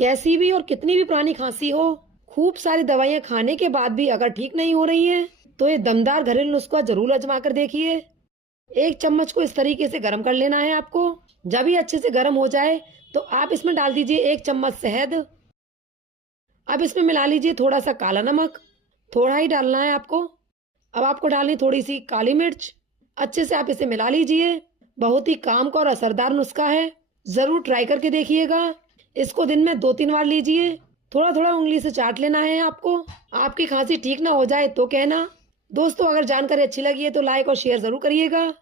कैसी भी और कितनी भी पुरानी खांसी हो, खूब सारी दवाइयाँ खाने के बाद भी अगर ठीक नहीं हो रही हैं, तो ये दमदार घरेलू नुस्खा ज़रूर आज़मा कर देखिए। 1 चम्मच को इस तरीके से गरम कर लेना है आपको। जब ये अच्छे से गरम हो जाए, तो आप इसमें डाल दीजिए 1 चम्मच शहद। अब इसमें मिला लीजिए थोड़ा-सा काला नमक, थोड़ा ही डालना है आपको। अब आपको डालनी थोड़ी-सी काली मिर्च। अच्छे से आप इसे मिला लीजिए। बहुत ही काम का और असरदार नुस्खा है, ज़रूर ट्राई करके देखिएगा। इसको दिन में 2-3 बार लीजिए। थोड़ा-थोड़ा उँगली से चाट लेना है आपको। आपकी खांसी ठीक ना हो जाए तो कहना। दोस्तों, अगर जानकारी अच्छी लगी है तो लाइक और शेयर ज़रूर करिएगा।